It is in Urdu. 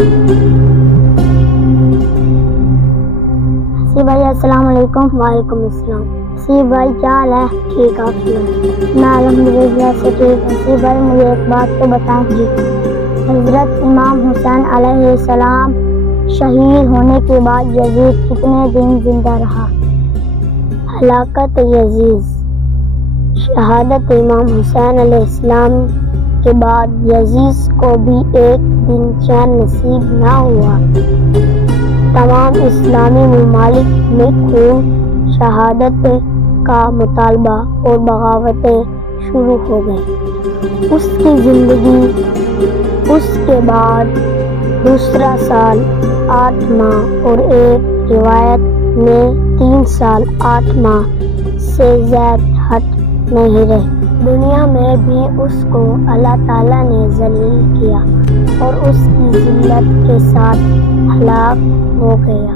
سی بھائی السلام علیکم۔ وعلیکم السلام۔ سی بھائی کیا حال ہے؟ ٹھیک آپ سنائیں؟ میں الحمدللہ سے ٹھیک ہوں۔ سی بھائی مجھے ایک بات تو بتائیں جی، حضرت امام حسین علیہ السلام شہید ہونے کے بعد یزید کتنے دن زندہ رہا؟ ہلاکت یزید، شہادت امام حسین علیہ السلام کے بعد یزید کو بھی ایک دن چین نصیب نہ ہوا۔ تمام اسلامی ممالک میں خون شہادت کا مطالبہ اور بغاوتیں شروع ہو گئیں۔ اس کی زندگی، اس کے بعد دوسرا سال 8 ماہ اور ایک روایت میں 3 سال 8 ماہ سے زائد ہٹ نہیں رہی۔ دنیا میں بھی اس کو اللہ تعالیٰ نے ذلیل کیا اور اس کی ذلت کے ساتھ ہلاک ہو گیا۔